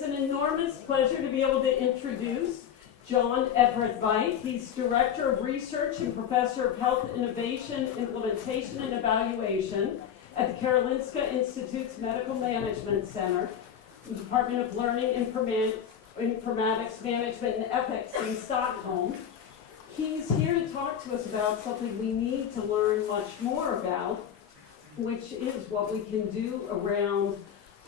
It's an enormous pleasure to be able to introduce John Øvretveit. He's Director of Research and Professor of Health Innovation, Implementation, and Evaluation at the Karolinska Institutet's Medical Management Center, the Department of Learning, Informatics, Management, and Ethics in Stockholm. He's here to talk to us about something we need to learn much more about, which is what we can do around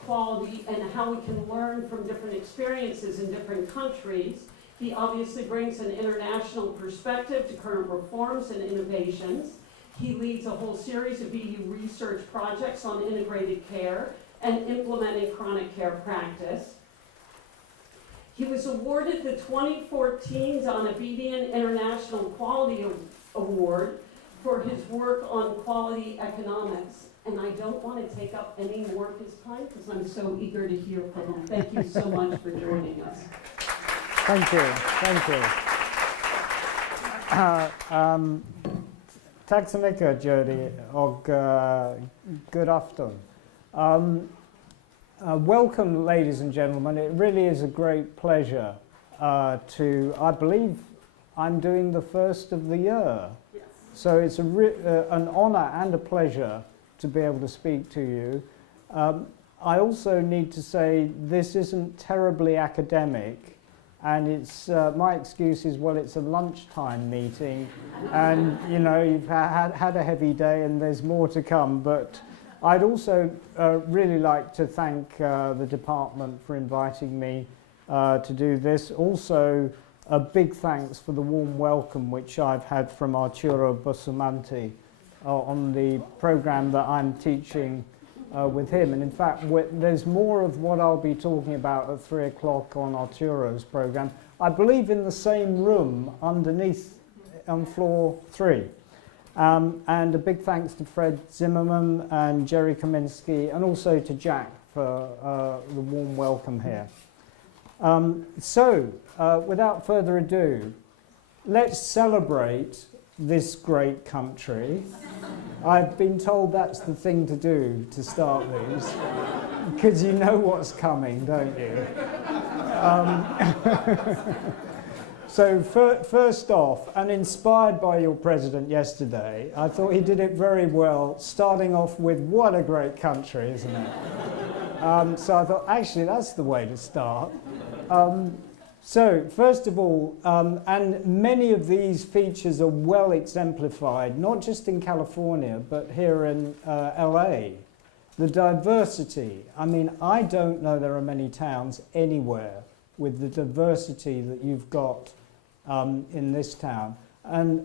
quality and how we can learn from different experiences in different countries. He obviously brings an international perspective to current reforms and innovations. He leads a whole series of EU research projects on integrated care and implementing chronic care practice. He was awarded the 2014 Donabedian International Quality Award for his work on quality economics. And I don't want to take up any more of his time because I'm so eager to hear from him. Thank you so much for joining us. Thank you. Thank you. Tack så mycket, Jody, och good afternoon. Welcome, ladies and gentlemen. It really is a great pleasure I believe I'm doing the first of the year. Yes. So it's an honor and a pleasure to be able to speak to you. I also need to say this isn't terribly academic, and it's my excuse is, well, it's a lunchtime meeting, and you know, you've had a heavy day and there's more to come, but I'd also really like to thank the department for inviting me to do this. Also, a big thanks for the warm welcome which I've had from Arturo Bustamante on the program that I'm teaching with him. And in fact, there's more of what I'll be talking about at 3 o'clock on Arturo's program, I believe in the same room underneath on floor 3. And a big thanks to Fred Zimmerman and Jerry Kaminsky, and also to Jack for the warm welcome here. Without further ado, let's celebrate this great country. I've been told that's the thing to do to start these, because you know what's coming, don't you? So first off, and inspired by your president yesterday, I thought he did it very well, starting off with what a great country, isn't it? So I thought, actually, that's the way to start. So first of all, and many of these features are well exemplified, not just in California, but here in LA. The diversity. I mean, I don't know there are many towns anywhere with the diversity that you've got in this town. And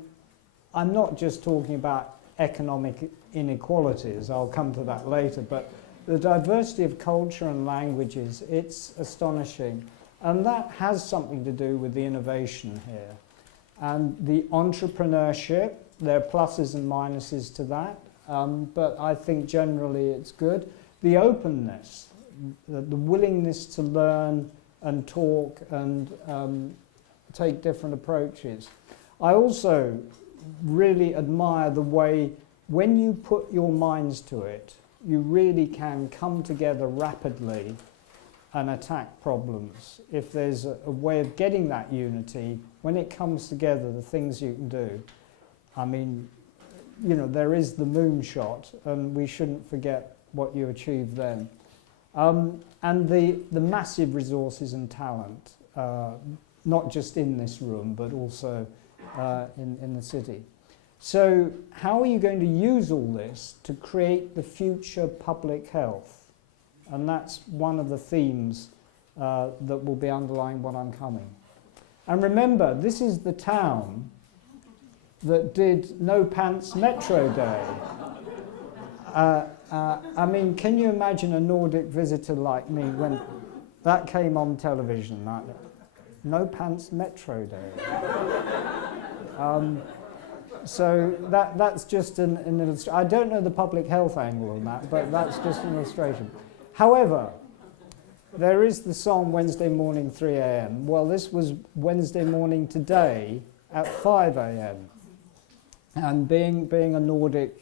I'm not just talking about economic inequalities, I'll come to that later, but the diversity of culture and languages, it's astonishing. And that has something to do with the innovation here. And the entrepreneurship, there are pluses and minuses to that, but I think generally it's good. The openness, the willingness to learn and talk and take different approaches. I also really admire the way, when you put your minds to it, you really can come together rapidly and attack problems. If there's a way of getting that unity, when it comes together, the things you can do. I mean, you know, there is the moonshot, and we shouldn't forget what you achieved then. And the massive resources and talent, not just in this room, but also in the city. So how are you going to use all this to create the future public health? And that's one of the themes that will be underlying what I'm coming. And remember, this is the town that did No Pants Metro Day. I mean, can you imagine a Nordic visitor like me when that came on television, that No Pants Metro Day? So that's just an illustration. I don't know the public health angle on that, but that's just an illustration. However, there is the song Wednesday morning 3 a.m. Well, this was Wednesday morning today at 5 a.m. And being a Nordic,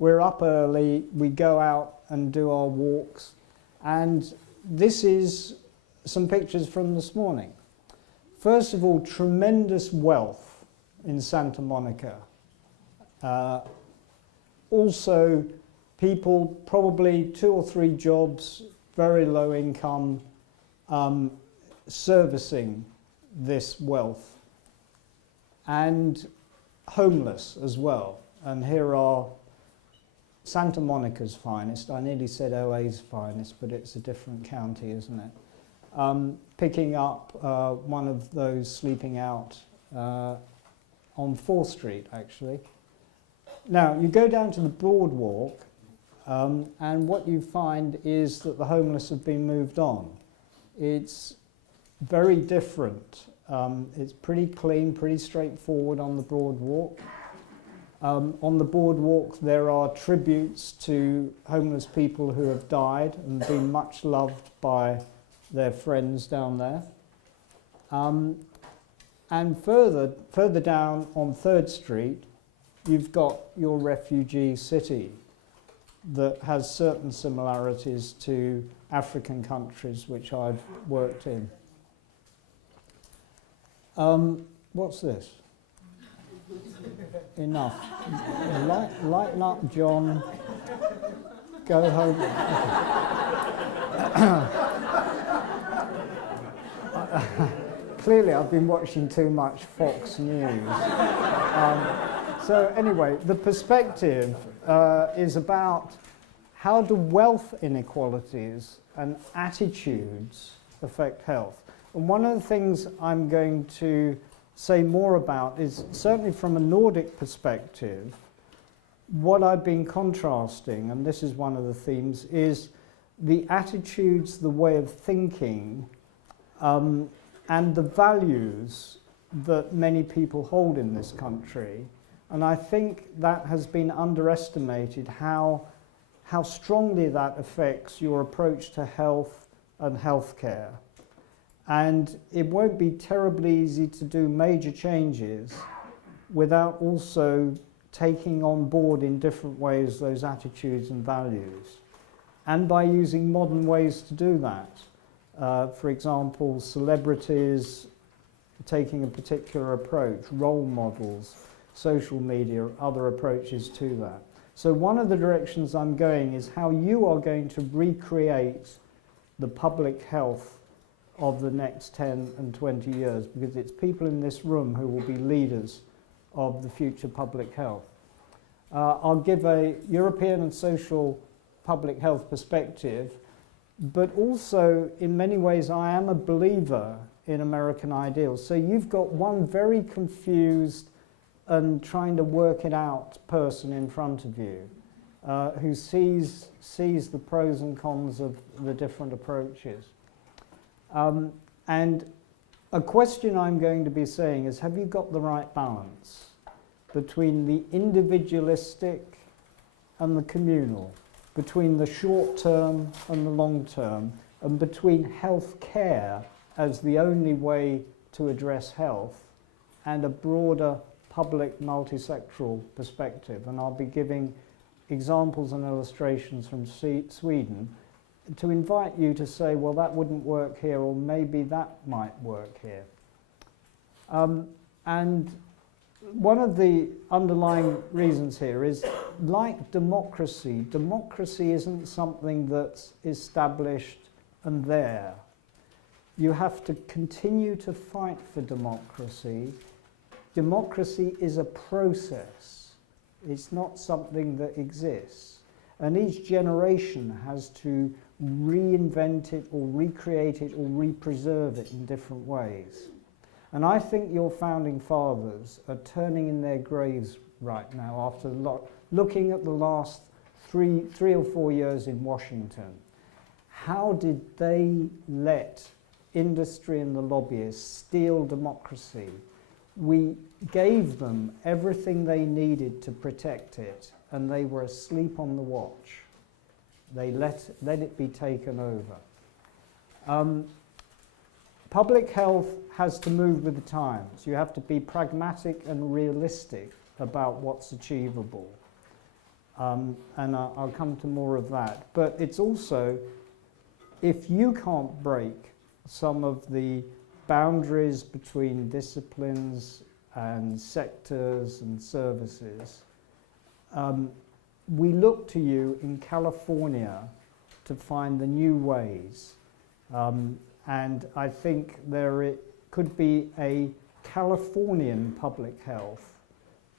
we're up early, we go out and do our walks. And this is some pictures from this morning. First of all, tremendous wealth in Santa Monica. Also, people, probably 2 or 3 jobs, very low income, servicing this wealth, and homeless as well. And here are Santa Monica's finest. I nearly said LA's finest, but it's a different county, isn't it? Picking up one of those sleeping out on 4th Street, actually. Now, you go down to the boardwalk, and what you find is that the homeless have been moved on. It's very different. It's pretty clean, pretty straightforward on the boardwalk. On the boardwalk, there are tributes to homeless people who have died and been much loved by their friends down there. And further down on 3rd Street, you've got your refugee city that has certain similarities to African countries which I've worked in. What's this? Enough. Lighten up, John. Go home. Clearly, I've been watching too much Fox News. So anyway, the perspective is about how do wealth inequalities and attitudes affect health. And one of the things I'm going to say more about is, certainly from a Nordic perspective, what I've been contrasting, and this is one of the themes, is the attitudes, the way of thinking, and the values that many people hold in this country. And I think that has been underestimated, how strongly that affects your approach to health and healthcare. And it won't be terribly easy to do major changes without also taking on board in different ways those attitudes and values, and by using modern ways to do that. For example, celebrities taking a particular approach, role models, social media, other approaches to that. So one of the directions I'm going is how you are going to recreate the public health of the next 10 and 20 years, because it's people in this room who will be leaders of the future public health. I'll give a European and social public health perspective, but also in many ways I am a believer in American ideals. So you've got one very confused and trying to work it out person in front of you who sees the pros and cons of the different approaches. And a question I'm going to be saying is, have you got the right balance between the individualistic and the communal, between the short term and the long term, and between health care as the only way to address health and a broader public multisectoral perspective? And I'll be giving examples and illustrations from Sweden to invite you to say, well, that wouldn't work here, or maybe that might work here. And one of the underlying reasons here is, like democracy, democracy isn't something that's established and there. You have to continue to fight for democracy. Democracy is a process. It's not something that exists. And each generation has to reinvent it or recreate it or re-preserve it in different ways. And I think your founding fathers are turning in their graves right now after looking at the last three or 4 years in Washington. How did they let industry and the lobbyists steal democracy? We gave them everything they needed to protect it, and they were asleep on the watch. They let it be taken over. Public health has to move with the times. You have to be pragmatic and realistic about what's achievable. And I'll come to more of that. But it's also, if you can't break some of the boundaries between disciplines and sectors and services, we look to you in California to find the new ways. And I think there could be a Californian public health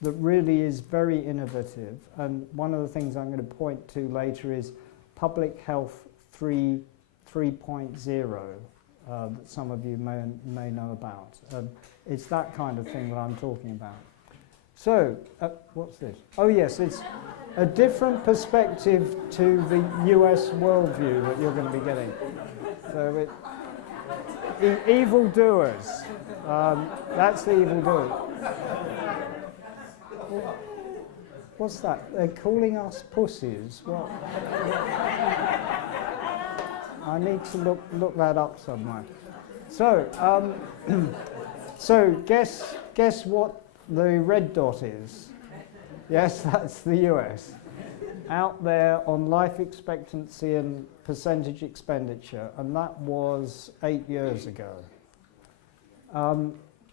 that really is very innovative. And one of the things I'm going to point to later is Public Health 3.0 that some of you may know about. It's that kind of thing that I'm talking about. So, what's this? Oh yes, it's a different perspective to the US worldview that you're going to be getting. So evildoers, that's the evildoers. What's that? They're calling us pussies. What? I need to look that up somewhere. So, so guess what the red dot is? Yes, that's the US. Out there on life expectancy and percentage expenditure, and that was 8 years ago.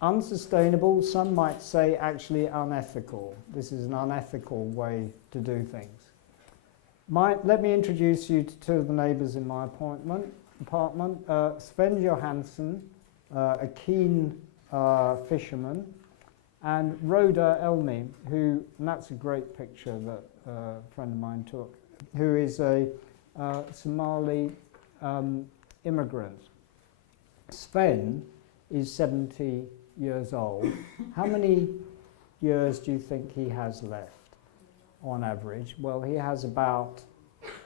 Unsustainable, some might say actually unethical. This is an unethical way to do things. Let me introduce you to two of the neighbours in my apartment. Sven Johansson, a keen fisherman, and Rhoda Elmi, and that's a great picture that a friend of mine took, who is a Somali immigrant. Sven is 70 years old. How many years do you think he has left on average? Well, he has about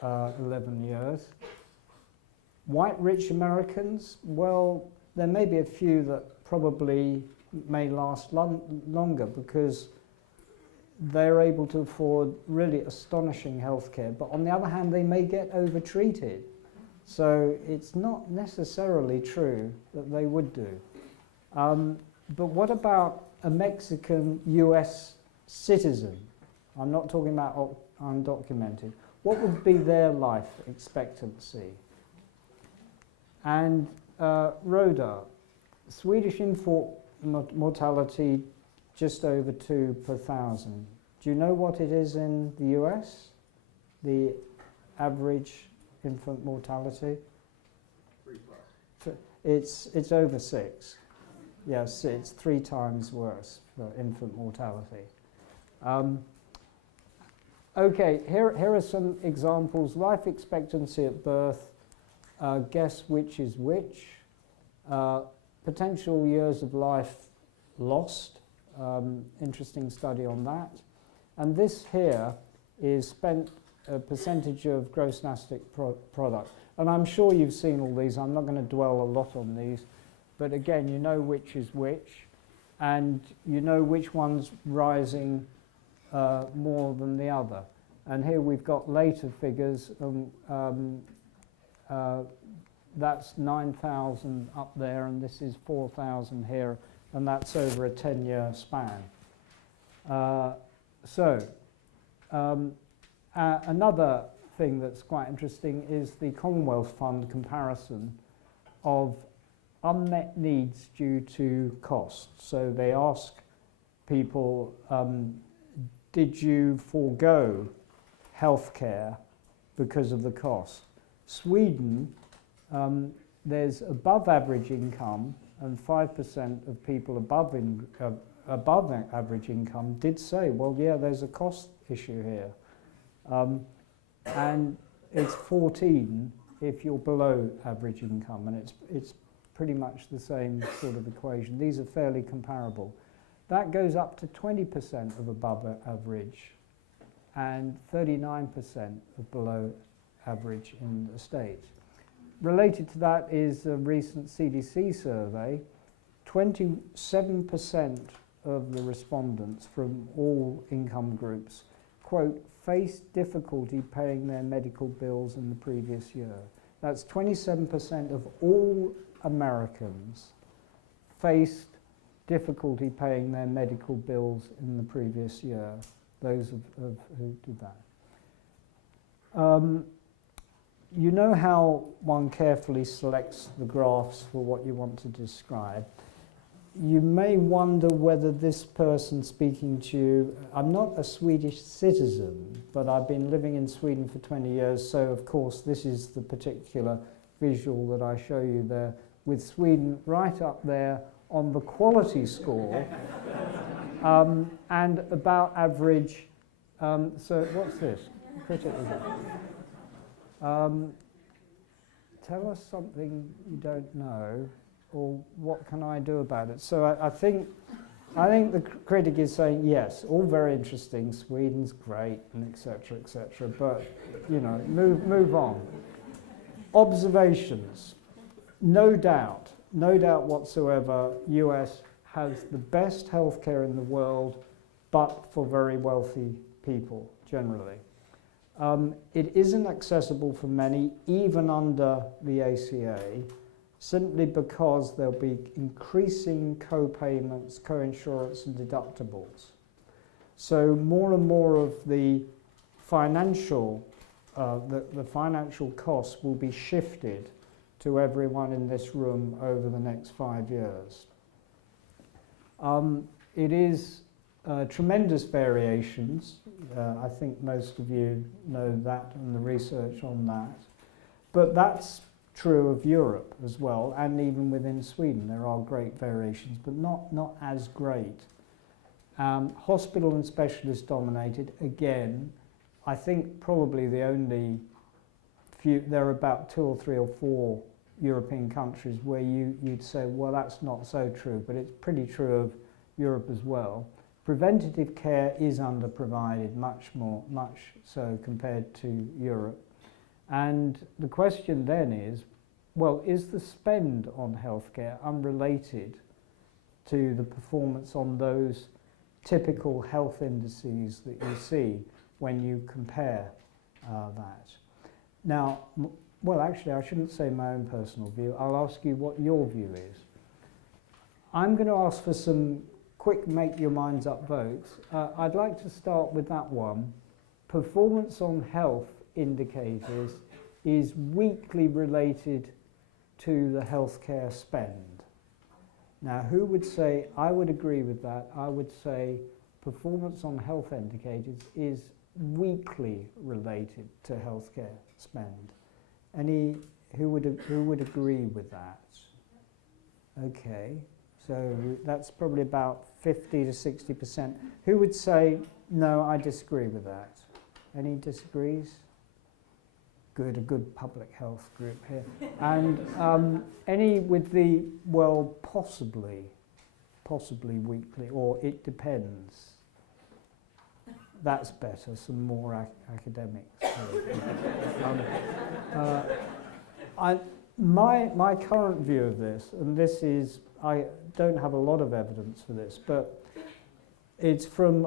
11 years. White rich Americans, well, there may be a few that probably may last longer because they're able to afford really astonishing healthcare, but on the other hand, they may get overtreated. So it's not necessarily true that they would do. But what about a Mexican US citizen? I'm not talking about undocumented. What would be their life expectancy? And Rhoda, Swedish infant mortality just over 2 per 1,000. Do you know what it is in the US? The average infant mortality? 3+. It's over 6. Yes, it's 3 times worse for infant mortality. Okay, here are some examples. Life expectancy at birth, guess which is which. Potential years of life lost, interesting study on that. And this here is spent a percentage of gross domestic product. And I'm sure you've seen all these. I'm not going to dwell a lot on these. But again, you know which is which, and you know which one's rising more than the other. And here we've got later figures. That's 9,000 up there, and this is 4,000 here, and that's over a 10-year span. Another thing that's quite interesting is the Commonwealth Fund comparison of unmet needs due to cost. So they ask people, did you forego healthcare because of the cost? Sweden, there's above average income, and 5% of people above average income did say, well, yeah, there's a cost issue here. And it's 14 if you're below average income, and it's pretty much the same sort of equation. These are fairly comparable. That goes up to 20% of above average and 39% of below average in the States. Related to that is a recent CDC survey. 27% of the respondents from all income groups, quote, faced difficulty paying their medical bills in the previous year. That's 27% of all Americans faced difficulty paying their medical bills in the previous year, those who did that. you know how one carefully selects the graphs for what you want to describe. You may wonder whether this person speaking to you, I'm not a Swedish citizen, but I've been living in Sweden for 20 years, so of course this is the particular visual that I show you there, with Sweden right up there on the quality score, and about average. So what's this? Critic. Tell us something you don't know, or what can I do about it? So I think the critic is saying, yes, all very interesting, Sweden's great, and etc., but, you know, move on. Observations. No doubt whatsoever, US has the best healthcare in the world, but for very wealthy people, generally. It isn't accessible for many, even under the ACA, simply because there'll be increasing co-payments, co-insurance and deductibles. So more and more of the financial costs will be shifted to everyone in this room over the next 5 years. It is tremendous variations. I think most of you know that and the research on that. But that's true of Europe as well, and even within Sweden there are great variations, but not as great. Hospital and specialist dominated, again, I think probably the only few, there are about 2 or 3 or 4 European countries where you'd say, well, that's not so true, but it's pretty true of Europe as well. Preventative care is underprovided, much so compared to Europe. And the question then is, well, is the spend on healthcare unrelated to the performance on those typical health indices that you see when you compare that? Now, well, actually, I shouldn't say my own personal view. I'll ask you what your view is. I'm going to ask for some quick make your minds up votes. I'd like to start with that one. Performance on health indicators is weakly related to the healthcare spend. Now, who would say, I would agree with that. I would say performance on health indicators is weakly related to healthcare spend. Who would agree with that? Okay, so that's probably about 50 to 60%. Who would say, no, I disagree with that? Any disagrees? Good, a good public health group here. And any with the, well, possibly weakly, or it depends. That's better, some more academics. My current view of this, and this is, I don't have a lot of evidence for this, but it's from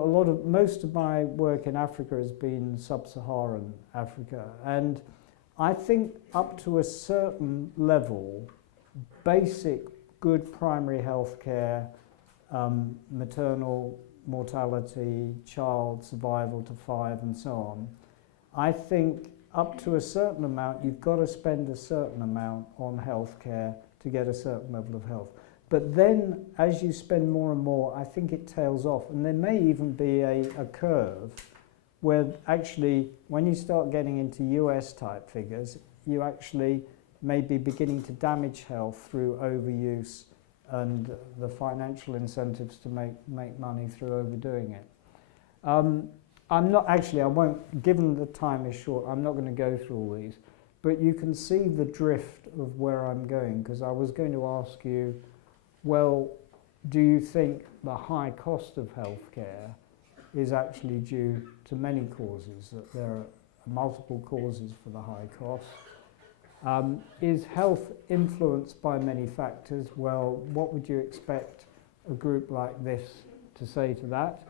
most of my work in Africa has been sub-Saharan Africa, and I think up to a certain level, basic good primary health care, maternal mortality, child survival to 5 and so on, I think up to a certain amount you've got to spend a certain amount on healthcare to get a certain level of health. But then as you spend more and more, I think it tails off, and there may even be a curve where actually when you start getting into US type figures, you actually may be beginning to damage health through overuse and the financial incentives to make money through overdoing it. I won't, given the time is short, I'm not going to go through all these, but you can see the drift of where I'm going, because I was going to ask you, well, do you think the high cost of healthcare is actually due to many causes, that there are multiple causes for the high cost? Is health influenced by many factors? Well, what would you expect a group like this to say to that?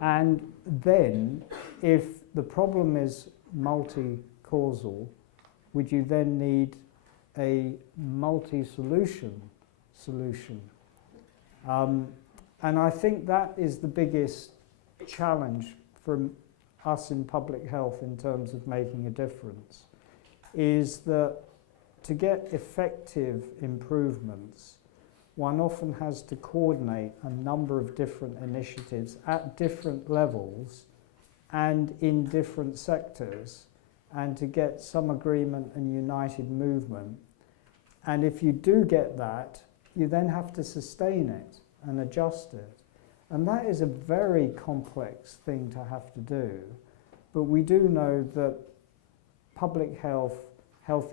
And then, if the problem is multi-causal, would you then need a multi-solution solution? And I think that is the biggest challenge for us in public health in terms of making a difference, is that to get effective improvements, one often has to coordinate a number of different initiatives at different levels and in different sectors, and to get some agreement and united movement. And if you do get that, you then have to sustain it and adjust it. And that is a very complex thing to have to do. But we do know that public health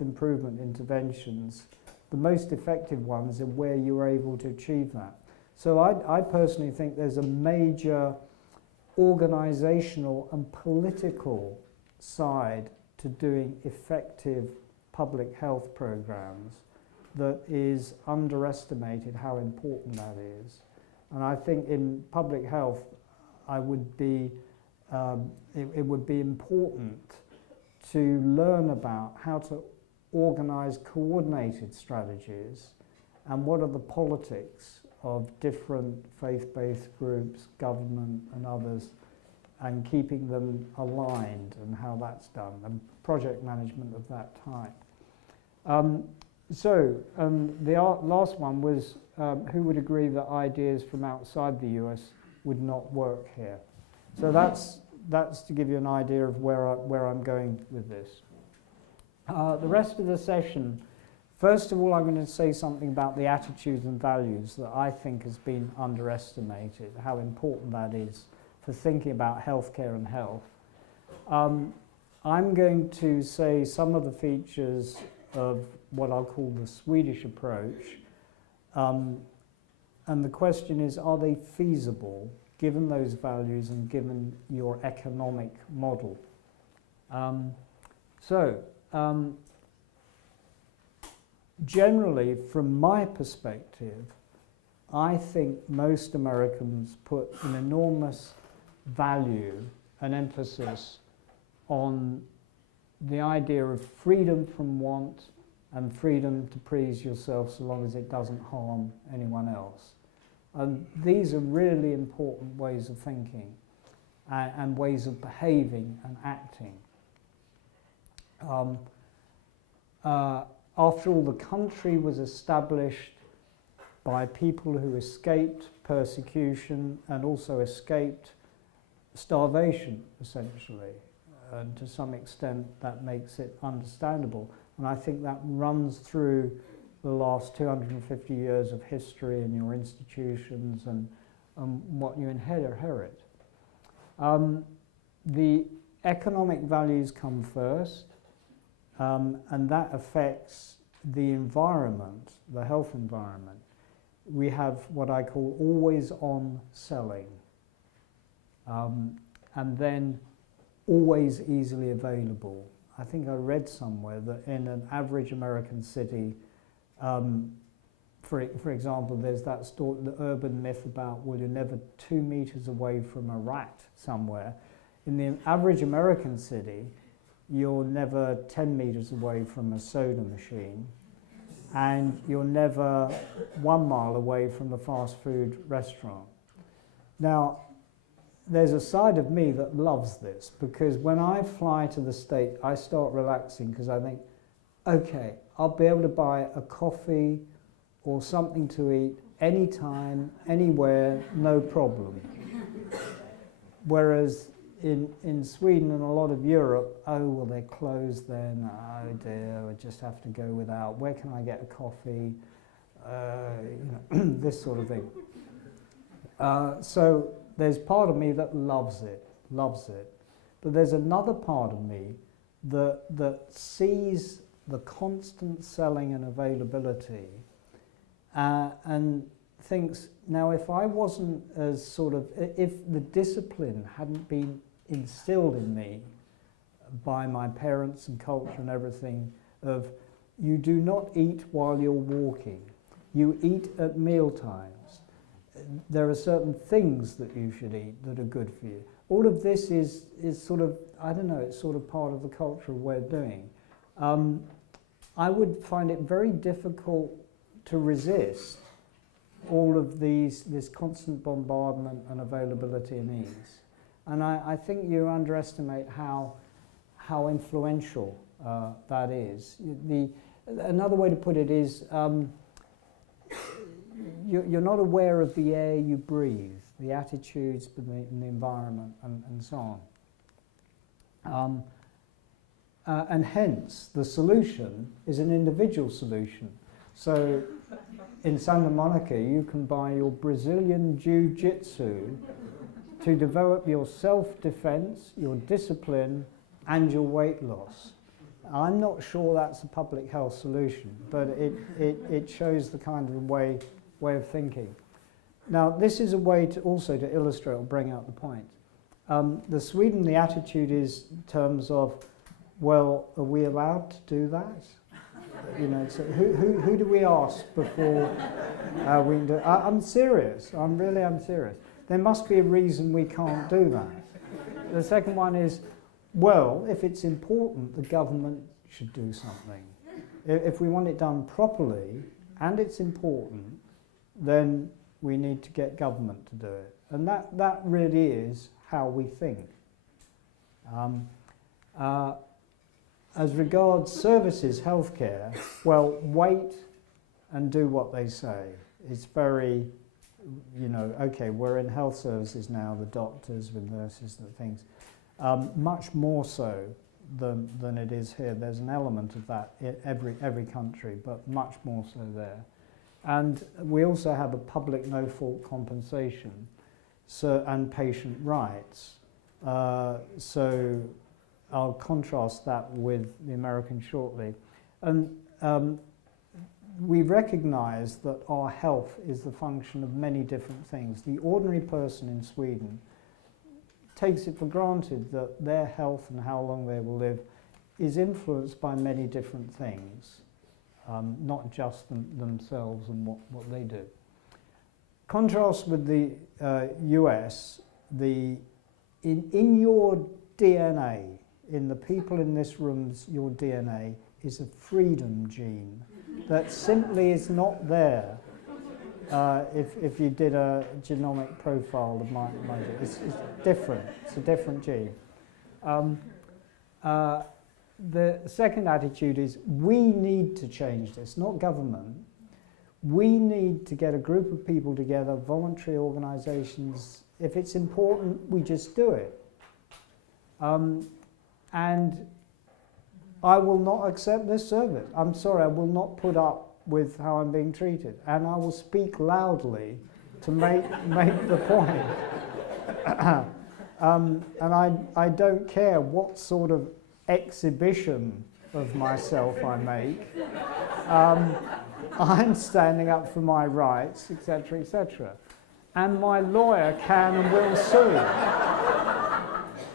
improvement interventions, the most effective ones are where you're able to achieve that. So I personally think there's a major organizational and political side to doing effective public health programs that is underestimated how important that is. And I think in public health, it would be important to learn about how to organize coordinated strategies and what are the politics of different faith-based groups, government and others, and keeping them aligned and how that's done, and project management of that type. The last one was who would agree that ideas from outside the US would not work here. So that's to give you an idea of where I'm going with this. The rest of the session, first of all, I'm going to say something about the attitudes and values that I think has been underestimated, how important that is for thinking about healthcare and health. I'm going to say some of the features of what I'll call the Swedish approach. And the question is, are they feasible given those values and given your economic model? Generally, from my perspective, I think most Americans put an enormous value and emphasis on the idea of freedom from want and freedom to please yourself so long as it doesn't harm anyone else. And these are really important ways of thinking and ways of behaving and acting. After all, the country was established by people who escaped persecution and also escaped starvation, essentially. And to some extent, that makes it understandable. And I think that runs through the last 250 years of history in your institutions and what you inherit. The economic values come first, and that affects the environment, the health environment. We have what I call always-on selling, and then always easily available. I think I read somewhere that in an average American city, for example, there's that the urban myth about, well, you're never 2 meters away from a rat somewhere. In the average American city, you're never 10 meters away from a soda machine, and you're never 1 mile away from a fast food restaurant. Now, there's a side of me that loves this, because when I fly to the States, I start relaxing because I think, okay, I'll be able to buy a coffee or something to eat anytime, anywhere, no problem. Whereas in Sweden and a lot of Europe, oh, well, they're closed then, oh dear, I just have to go without. Where can I get a coffee? This sort of thing. So there's part of me that loves it. But there's another part of me that sees the constant selling and availability and thinks, now if I wasn't as if the discipline hadn't been instilled in me by my parents and culture and everything of you do not eat while you're walking, you eat at meal times, there are certain things that you should eat that are good for you. All of this is sort of, I don't know, it's sort of part of the cultural way of doing. I would find it very difficult to resist all of this constant bombardment and availability and ease. And I think you underestimate how influential that is. Another way to put it is you're not aware of the air you breathe, the attitudes in the environment, and so on. And hence, the solution is an individual solution. So in Santa Monica, you can buy your Brazilian Jiu-Jitsu to develop your self-defense, your discipline, and your weight loss. I'm not sure that's a public health solution, but it shows the kind of way of thinking. Now, this is a way to also to illustrate or bring out the point. Sweden, the attitude is in terms of, well, are we allowed to do that? You know, so who do we ask before we can do it? I'm serious. I'm serious. There must be a reason we can't do that. The second one is, well, if it's important, the government should do something. If we want it done properly and it's important, then we need to get government to do it. And that really is how we think. As regards services, healthcare, well, wait and do what they say. It's very, you know, okay, we're in health services now, the doctors, with nurses and things. Much more so than it is here. There's an element of that in every country, but much more so there. And we also have a public no-fault compensation and patient rights. So I'll contrast that with the American shortly. And we recognize that our health is the function of many different things. The ordinary person in Sweden takes it for granted that their health and how long they will live is influenced by many different things, not just themselves and what they do. Contrast with the US, in your DNA, in the people in this room's your DNA, is a freedom gene that simply is not there. If you did a genomic profile of my gene, it's different. It's a different gene. The second attitude is we need to change this, not government. We need to get a group of people together, voluntary organisations. If it's important, we just do it. And I will not accept this service. I'm sorry, I will not put up with how I'm being treated, and I will speak loudly to make the point. And I don't care what sort of exhibition of myself I make. I'm standing up for my rights, etc., etc. And my lawyer can and will sue.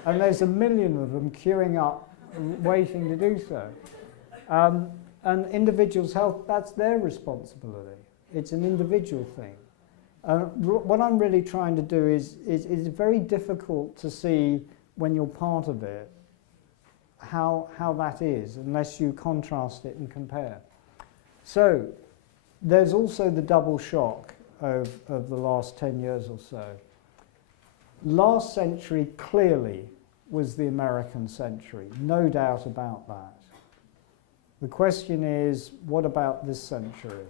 And there's a million of them queuing up, waiting to do so. And individuals' health, that's their responsibility. It's an individual thing. What I'm really trying to do is it's very difficult to see when you're part of it how that is, unless you contrast it and compare. So there's also the double shock of the last 10 years or so. Last century clearly was the American century, no doubt about that. The question is, what about this century?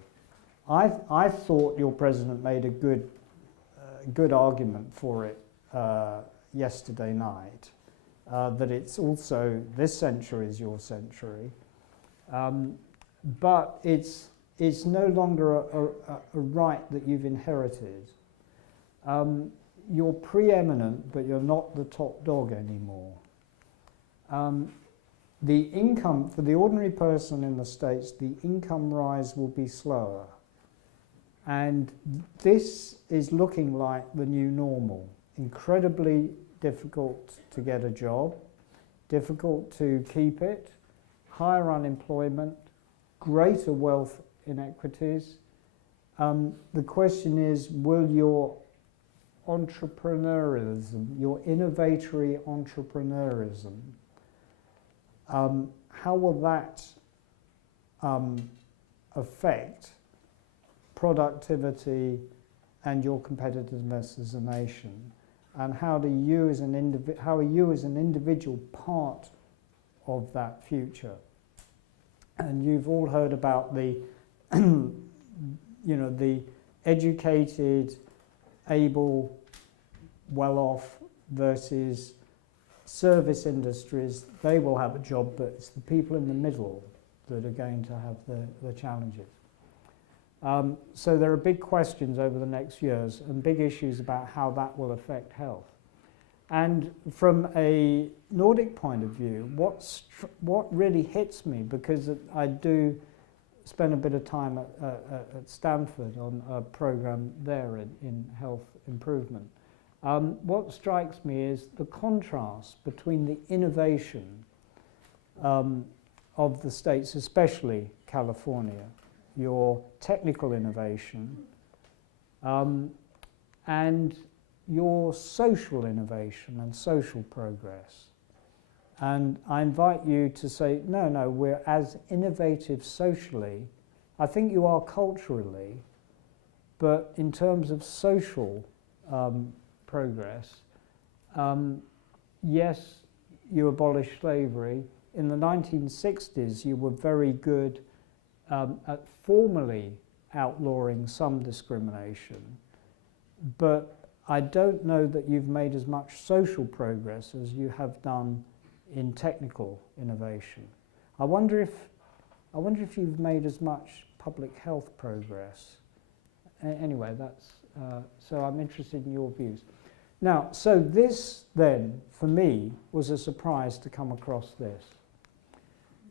I thought your president made a good argument for it yesterday night, that it's also this century is your century, but it's no longer a right that you've inherited. You're preeminent, but you're not the top dog anymore. The income, for the ordinary person in the States, the income rise will be slower. And this is looking like the new normal. Incredibly difficult to get a job, difficult to keep it, higher unemployment, greater wealth inequities. The question is, will your entrepreneurism, your innovatory entrepreneurism, how will that affect productivity and your competitiveness as a nation? And how are you as an individual part of that future. And you've all heard about the, the educated, able, well-off versus service industries. They will have a job, but it's the people in the middle that are going to have the challenges. So there are big questions over the next years and big issues about how that will affect health. And from a Nordic point of view, what really hits me, because I do spend a bit of time at Stanford on a program there in health improvement, what strikes me is the contrast between the innovation of the states, especially California, your technical innovation, and your social innovation and social progress. And I invite you to say, no, we're as innovative socially. I think you are culturally, but in terms of social progress, yes, you abolished slavery. In the 1960s, you were very good at formally outlawing some discrimination, but I don't know that you've made as much social progress as you have done in technical innovation. I wonder if you've made as much public health progress. Anyway, that's so I'm interested in your views. Now, so this then, for me, was a surprise to come across this.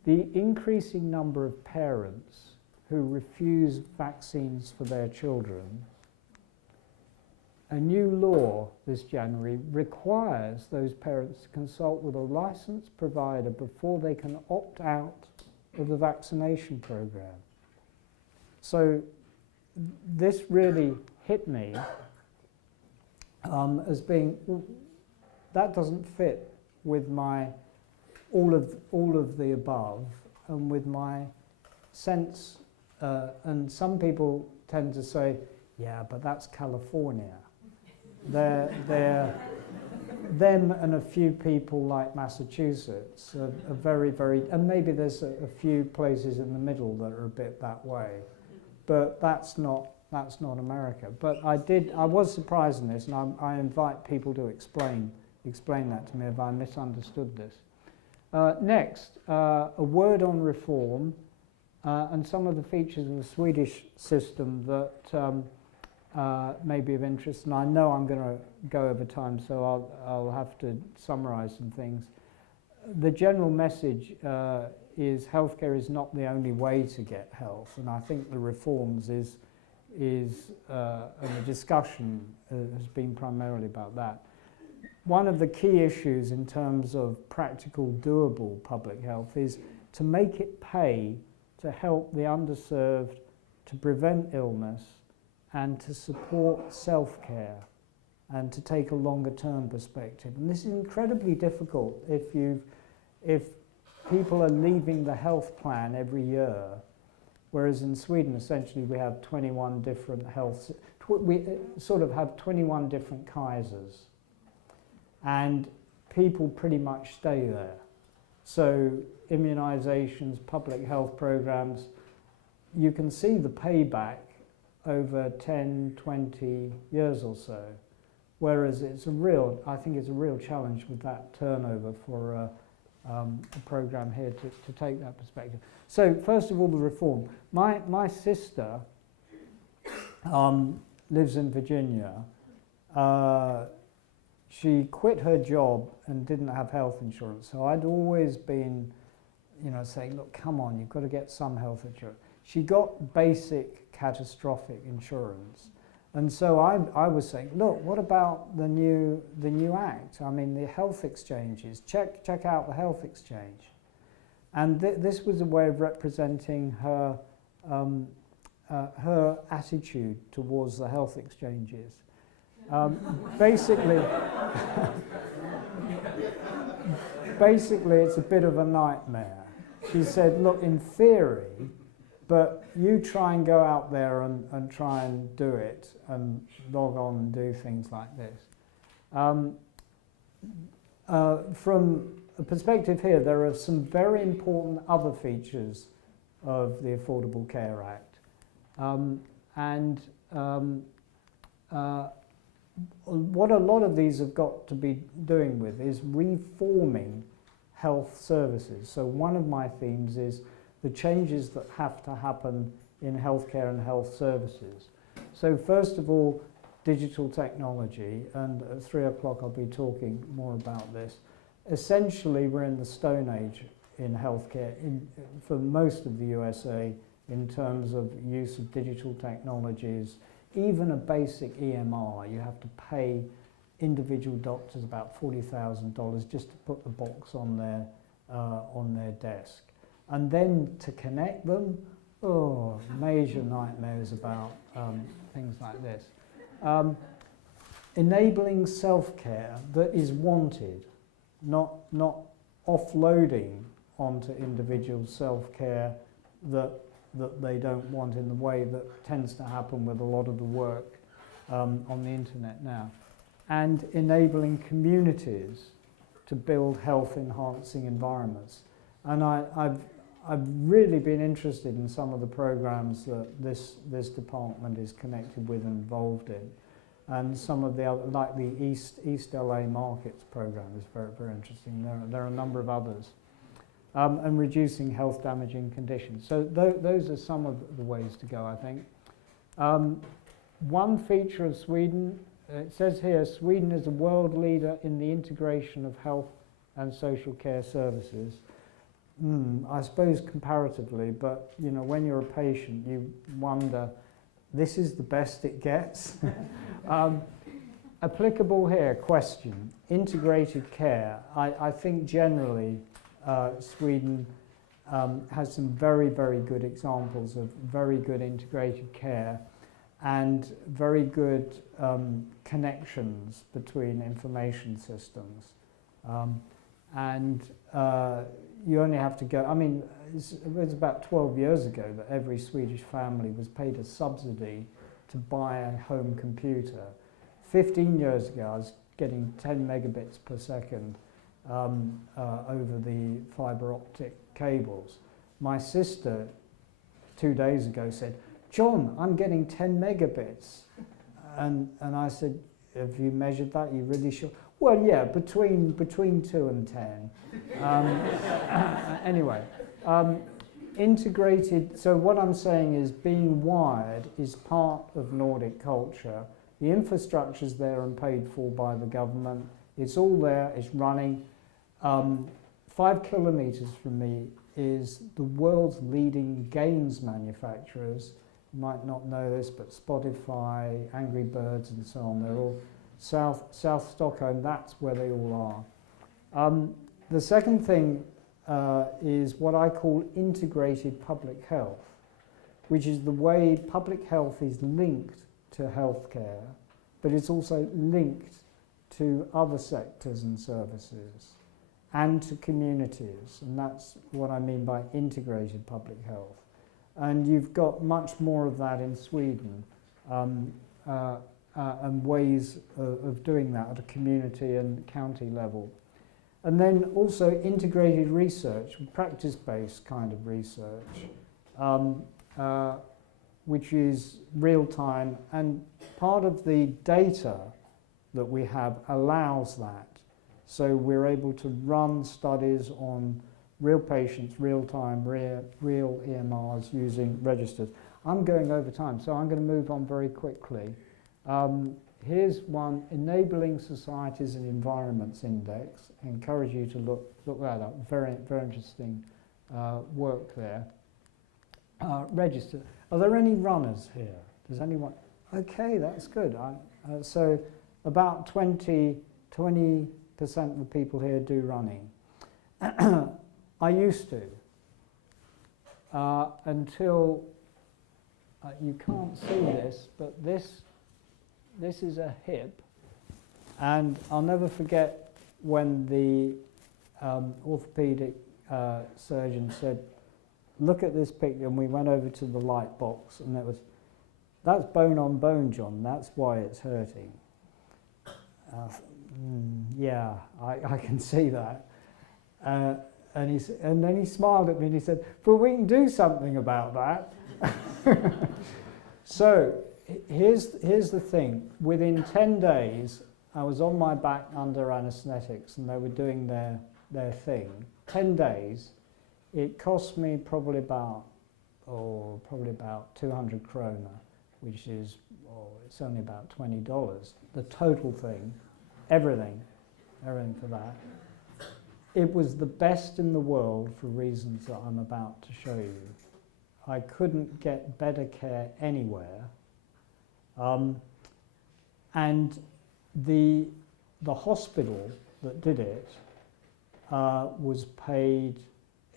The increasing number of parents who refuse vaccines for their children. A new law this January requires those parents to consult with a licensed provider before they can opt out of the vaccination program. So this really hit me as being, that doesn't fit with my all of the above and with my sense, and some people tend to say, yeah, but that's California. They're them and a few people like Massachusetts are very, very, and maybe there's a few places in the middle that are a bit that way, but that's not America. But I was surprised in this, and I invite people to explain that to me if I misunderstood this. Next, a word on reform and some of the features of the Swedish system that may be of interest, and I know I'm going to go over time, so I'll have to summarize some things. The general message is healthcare is not the only way to get health, and I think the reforms and the discussion has been primarily about that. One of the key issues in terms of practical, doable public health is to make it pay to help the underserved, to prevent illness, and to support self-care, and to take a longer-term perspective. And this is incredibly difficult if people are leaving the health plan every year, whereas in Sweden, essentially, we have 21 different we sort of have 21 different Kaisers, and people pretty much stay there. So immunizations, public health programs, you can see the payback over 10, 20 years or so, whereas I think it's a real challenge with that turnover for a program here to take that perspective. So first of all, the reform. My sister lives in Virginia. She quit her job and didn't have health insurance, so I'd always been, saying, look, come on, you've got to get some health insurance. She got basic catastrophic insurance, and so I was saying, look, what about the new act? I mean, the health exchanges. Check out the health exchange, and this was a way of representing her her attitude towards the health exchanges. Basically, it's a bit of a nightmare. She said, look, in theory, but you try and go out there and try and do it and log on and do things like this. From the perspective here, there are some very important other features of the Affordable Care Act. What a lot of these have got to be doing with is reforming health services. So one of my themes is the changes that have to happen in healthcare and health services. So first of all, digital technology, and at 3 o'clock I'll be talking more about this. Essentially, we're in the Stone Age in healthcare for most of the USA in terms of use of digital technologies. Even a basic EMR, you have to pay individual doctors about $40,000 just to put the box on their desk. And then to connect them, major nightmares about things like this. Enabling self-care that is wanted, not offloading onto individual self-care that they don't want in the way that tends to happen with a lot of the work on the internet now. And enabling communities to build health-enhancing environments. And I've really been interested in some of the programs that this department is connected with and involved in. And some of the other, like the East LA Markets program is very, very interesting. There are a number of others. And reducing health damaging conditions. So those are some of the ways to go, I think. One feature of Sweden, it says here, Sweden is a world leader in the integration of health and social care services. I suppose comparatively, but you know, when you're a patient, you wonder, this is the best it gets. Applicable here, question, integrated care. I think generally Sweden has some very, very good examples of very good integrated care and very good connections between information systems. You only have to go, I mean, it was about 12 years ago that every Swedish family was paid a subsidy to buy a home computer. 15 years ago, I was getting 10 megabits per second over the fibre optic cables. My sister 2 days ago said, "John, I'm getting 10 megabits." And I said, "Have you measured that? Are you really sure?" "Well, yeah, between 2 and 10. Anyway, integrated, so what I'm saying is being wired is part of Nordic culture. The infrastructure's there and paid for by the government. It's all there, it's running. 5 kilometres from me is the world's leading games manufacturers. You might not know this, but Spotify, Angry Birds and so on, they're all South Stockholm, that's where they all are. The second thing is what I call integrated public health, which is the way public health is linked to healthcare, but it's also linked to other sectors and services and to communities, and that's what I mean by integrated public health. And you've got much more of that in Sweden, and ways of doing that at a community and county level. And then also integrated research, practice-based kind of research, which is real-time, and part of the data that we have allows that. So we're able to run studies on real patients, real-time, real EMRs using registers. I'm going over time, so I'm going to move on very quickly. Here's one, Enabling Societies and Environments Index. I encourage you to look that up. Very, very interesting work there. Register. Are there any runners here? Does anyone? Okay, that's good. So about 20% of the people here do running. I used to, until you can't see this, but this is a hip, and I'll never forget when the orthopedic surgeon said, "Look at this picture," and we went over to the light box, and it was, "That's bone on bone, John, that's why it's hurting." Yeah, I can see that. And then he smiled at me and he said, "But we can do something about that." So here's the thing. Within 10 days, I was on my back under anaesthetics and they were doing their thing. 10 days, it cost me probably about 200 kroner, which is, it's only about $20. The total thing, everything for that. It was the best in the world for reasons that I'm about to show you. I couldn't get better care anywhere. And the hospital that did it was paid,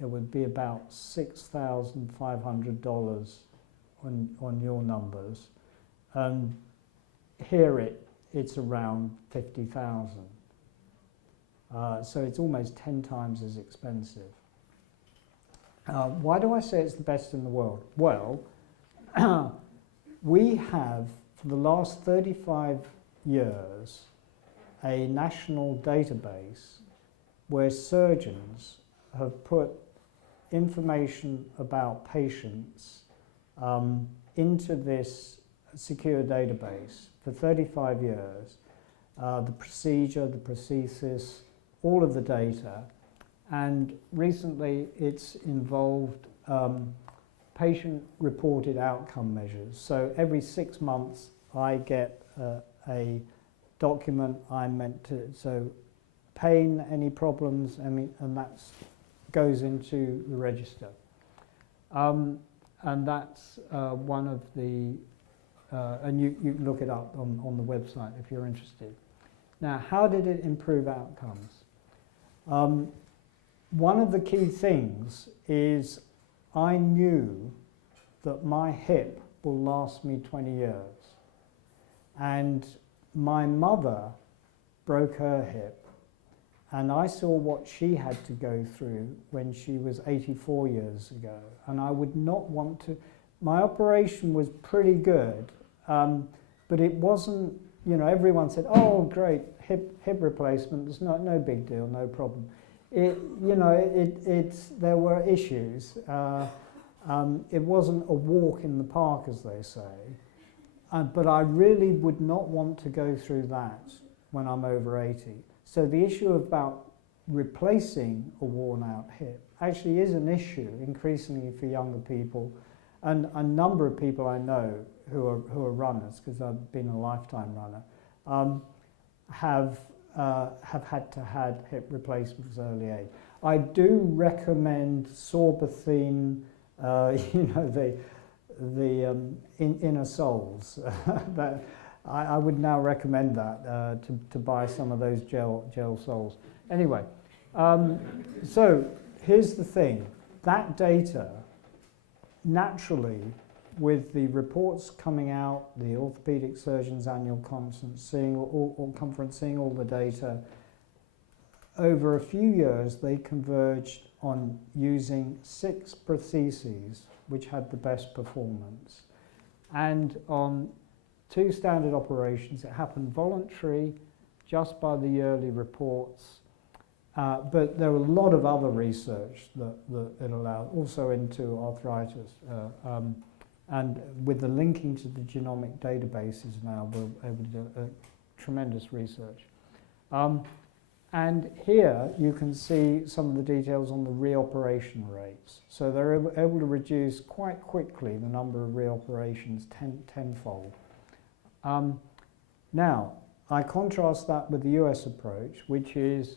it would be about $6,500 on your numbers. Here it's around 50,000. So it's almost 10 times as expensive. Why do I say it's the best in the world? Well, we have, for the last 35 years, a national database where surgeons have put information about patients into this secure database for 35 years. The procedure, the prosthesis, all of the data, and recently it's involved patient-reported outcome measures. So every 6 months I get a document I'm meant to, so pain, any problems, and that goes into the register. And that's one of the, and you can look it up on the website if you're interested. Now, how did it improve outcomes? One of the key things is I knew that my hip will last me 20 years. And my mother broke her hip, and I saw what she had to go through when she was 84 years ago. And I would not want to, my operation was pretty good, but it wasn't, you know, everyone said, "Oh, great, hip replacement, it's no big deal, no problem." There were issues. It wasn't a walk in the park, as they say. But I really would not want to go through that when I'm over 80. So the issue about replacing a worn-out hip actually is an issue increasingly for younger people, and a number of people I know who are runners, because I've been a lifetime runner, have had to have hip replacements early age. I do recommend Sorbothene, the inner soles. That I would now recommend that to buy some of those gel soles. Anyway, so here's the thing. That data, naturally, with the reports coming out, the orthopedic surgeons annual conference, seeing all the data, over a few years they converged on using 6 prostheses which had the best performance. And on 2 standard operations, it happened voluntary, just by the yearly reports. But there were a lot of other research that it allowed, also into arthritis. And with the linking to the genomic databases now, we're able to do tremendous research. And here you can see some of the details on the reoperation rates. So they're able to reduce quite quickly the number of reoperations tenfold. Now, I contrast that with the US approach, which is,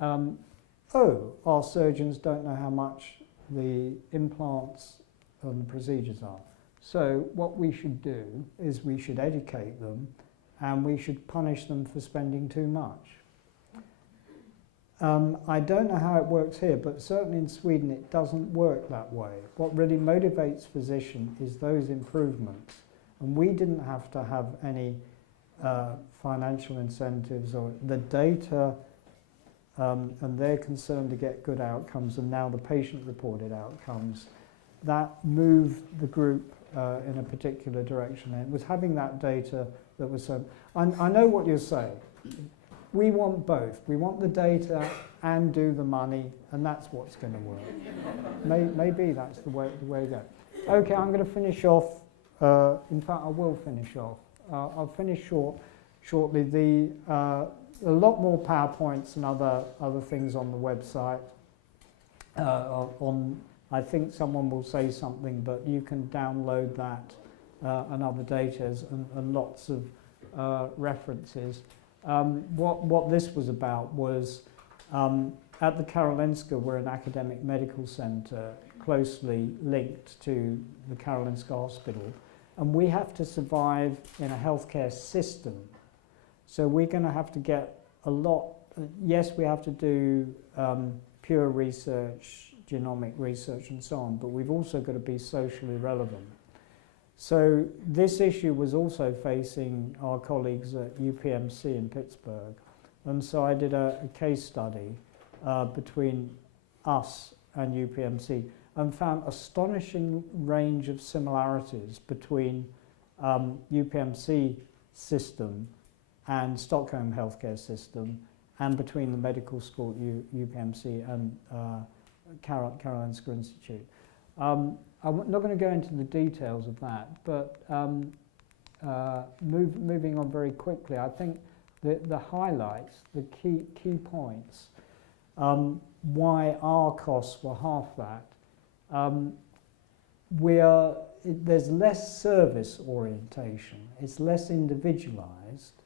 our surgeons don't know how much the implants and the procedures are. So what we should do is we should educate them, and we should punish them for spending too much. I don't know how it works here, but certainly in Sweden it doesn't work that way. What really motivates physicians is those improvements. And we didn't have to have any financial incentives or the data, and they're concerned to get good outcomes, and now the patient-reported outcomes. That moved the group in a particular direction. And it was having that data that was so... I know what you're saying. we want both. We want the data and do the money, and that's what's going to work. Maybe that's the way to go. Okay, I'm going to finish off. In fact, I will finish off. I'll finish shortly. A lot more PowerPoints and other things on the website. I think someone will say something, but you can download that and other data and lots of references. What this was about was at the Karolinska, we're an academic medical centre closely linked to the Karolinska Hospital, and we have to survive in a healthcare system. So we're going to have to get a lot. Yes, we have to do pure research, genomic research and so on, but we've also got to be socially relevant. So this issue was also facing our colleagues at UPMC in Pittsburgh. And so I did a case study between us and UPMC and found astonishing range of similarities between UPMC system and Stockholm healthcare system, and between the medical school at UPMC and Karolinska Institute. I'm not going to go into the details of that, but moving on very quickly, I think the highlights, the key points, why our costs were half that. There's less service orientation, it's less individualized,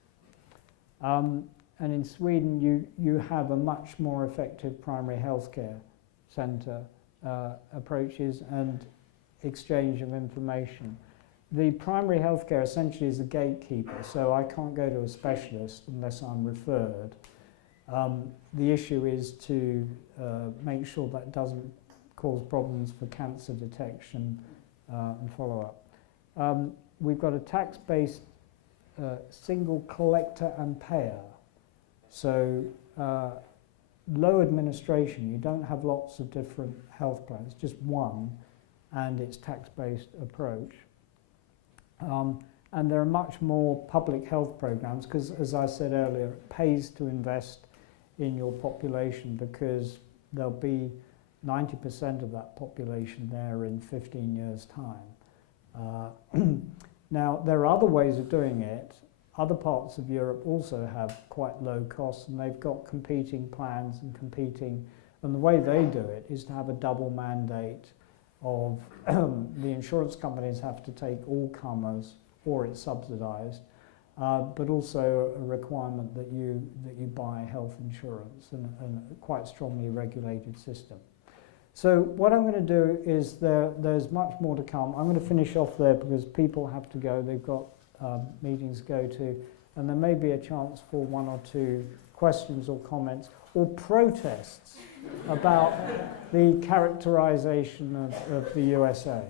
and in Sweden you have a much more effective primary healthcare centre approaches and exchange of information. The primary healthcare essentially is a gatekeeper, so I can't go to a specialist unless I'm referred. The issue is to make sure that doesn't cause problems for cancer detection and follow-up. We've got a tax-based single collector and payer, so low administration. You don't have lots of different health plans, just one, and it's tax-based approach. And there are much more public health programs because, as I said earlier, it pays to invest in your population because there'll be 90% of that population there in 15 years' time. Now, there are other ways of doing it. Other parts of Europe also have quite low costs, and they've got competing plans and the way they do it is to have a double mandate of the insurance companies have to take all comers or it's subsidised, but also a requirement that you buy health insurance and a quite strongly regulated system. So what I'm going to do is there's much more to come. I'm going to finish off there because people have to go. They've got meetings to go to, and there may be a chance for one or two questions or comments or protests about the characterization of the USA.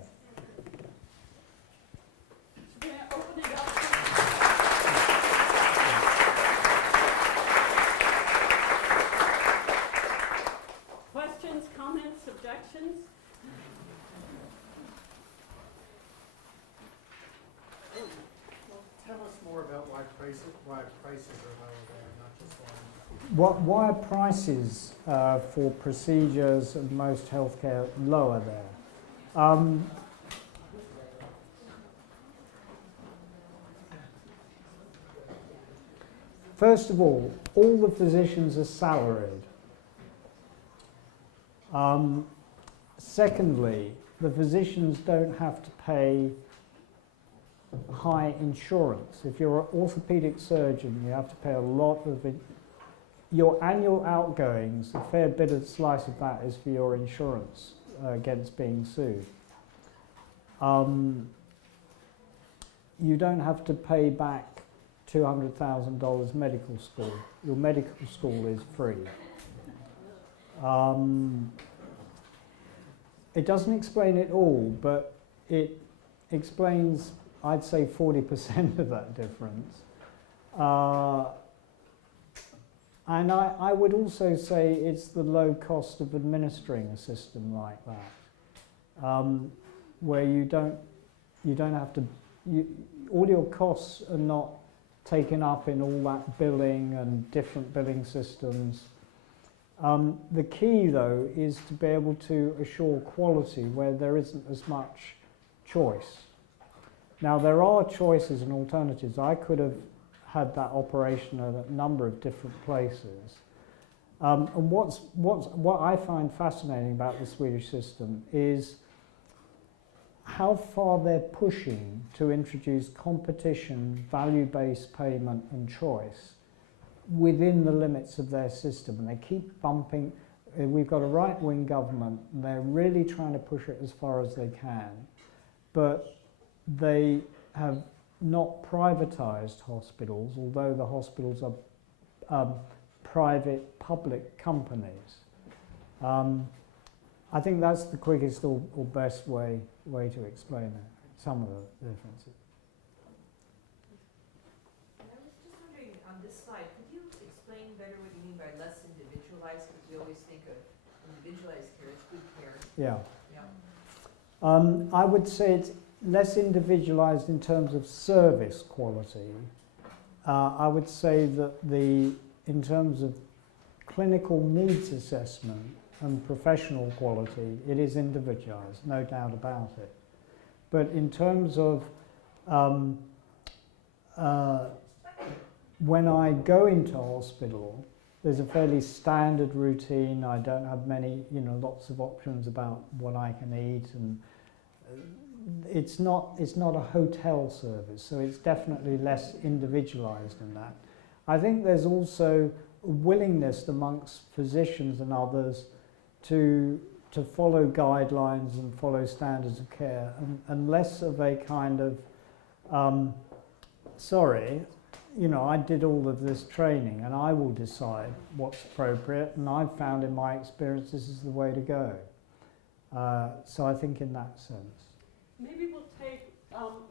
Questions, comments, objections? Tell us more about why prices are lower there, not just one. Why are prices for procedures and most healthcare lower there? First of all the physicians are salaried. Secondly, the physicians don't have to pay high insurance. If you're an orthopedic surgeon, you have to pay a lot of it. Your annual outgoings, a fair bit of slice of that is for your insurance against being sued. You don't have to pay back $200,000 medical school. Your medical school is free. It doesn't explain it all, but it explains, I'd say, 40% of that difference. And I would also say it's the low cost of administering a system like that, where you don't have to, all your costs are not taken up in all that billing and different billing systems. The key, though, is to be able to assure quality where there isn't as much choice. Now, there are choices and alternatives. I could have had that operation at a number of different places. And what I find fascinating about the Swedish system is how far they're pushing to introduce competition, value-based payment and choice within the limits of their system. And they keep bumping. We've got a right-wing government, and they're really trying to push it as far as they can. But they have not privatized hospitals, although the hospitals are private public companies. I think that's the quickest or best way to explain it, some of the differences. And I was just wondering, on this slide, could you explain better what you mean by less individualized? Because we always think of individualized care as good care. Yeah. Yeah. I would say it's less individualized in terms of service quality. I would say that in terms of clinical needs assessment and professional quality, it is individualized, no doubt about it. But in terms of when I go into hospital, there's a fairly standard routine. I don't have lots of options about what I can eat, and it's not a hotel service, so it's definitely less individualized in that. I think there's also a willingness amongst physicians and others to follow guidelines and follow standards of care, and less of a kind of I did all of this training and I will decide what's appropriate, and I've found in my experience this is the way to go. So I think in that sense. Maybe we'll take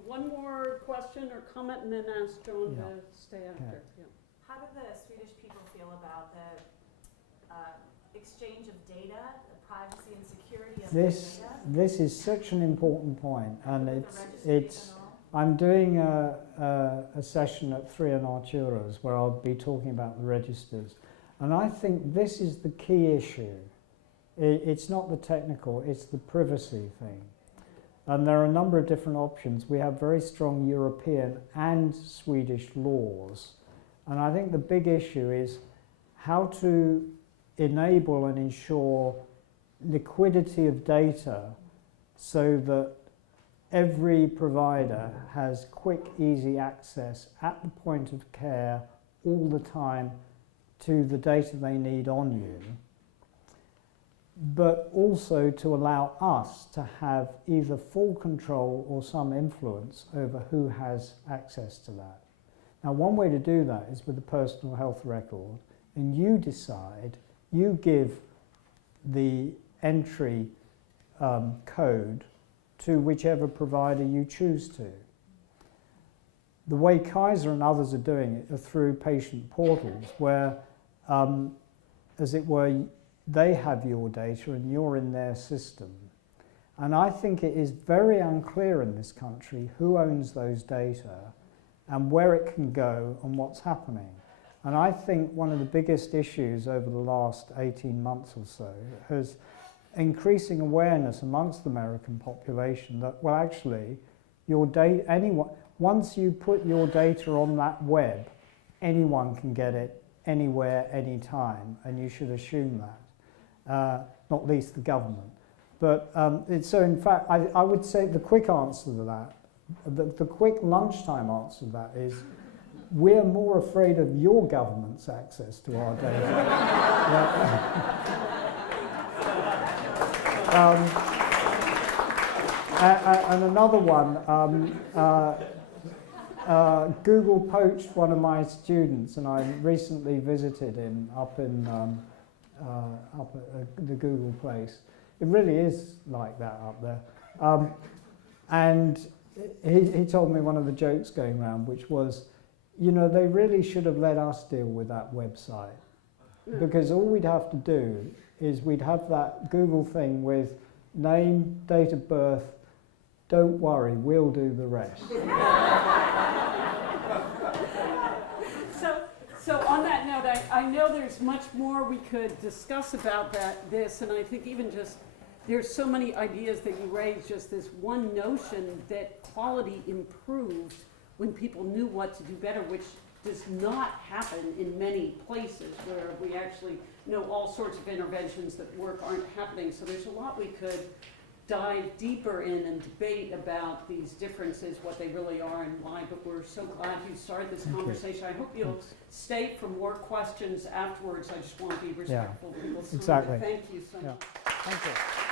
one more question or comment and then ask John to stay after. Okay. Yeah. How do the Swedish people feel about the exchange of data, the privacy and security of the data? This is such an important point, and The it's registries and all? I'm doing a session at 3 Arturos where I'll be talking about the registers, and I think this is the key issue. It's not the technical, it's the privacy thing. And there are a number of different options. We have very strong European and Swedish laws. And I think the big issue is how to enable and ensure liquidity of data so that every provider has quick, easy access at the point of care all the time to the data they need on you, but also to allow us to have either full control or some influence over who has access to that. Now, one way to do that is with a personal health record, and you decide, you give the entry code to whichever provider you choose to. The way Kaiser and others are doing it are through patient portals where, as it were, they have your data and you're in their system. And I think it is very unclear in this country who owns those data and where it can go and what's happening. And I think one of the biggest issues over the last 18 months or so has increasing awareness amongst the American population that, well, actually, your data, once you put your data on that web, anyone can get it anywhere, anytime, and you should assume that, not least the government. But so in fact, I would say the quick answer to that, the quick lunchtime answer to that is, we're more afraid of your government's access to our data. And another one, Google poached one of my students, and I recently visited him up at the Google place. It really is like that up there. And he told me one of the jokes going around, which was, you know, they really should have let us deal with that website, because all we'd have to do is we'd have that Google thing with name, date of birth, don't worry, we'll do the rest. So on that note, I know there's much more we could discuss about this, and I think even just, there's so many ideas that you raised, just this one notion that quality improves when people knew what to do better, which does not happen in many places where we actually know all sorts of interventions that work aren't happening. So there's a lot we could dive deeper in and debate about these differences, what they really are and why, but we're so glad you started this conversation. I hope you'll stay for more questions afterwards. I just want to be respectful of people's time. Exactly. Thank you so much. Thank you.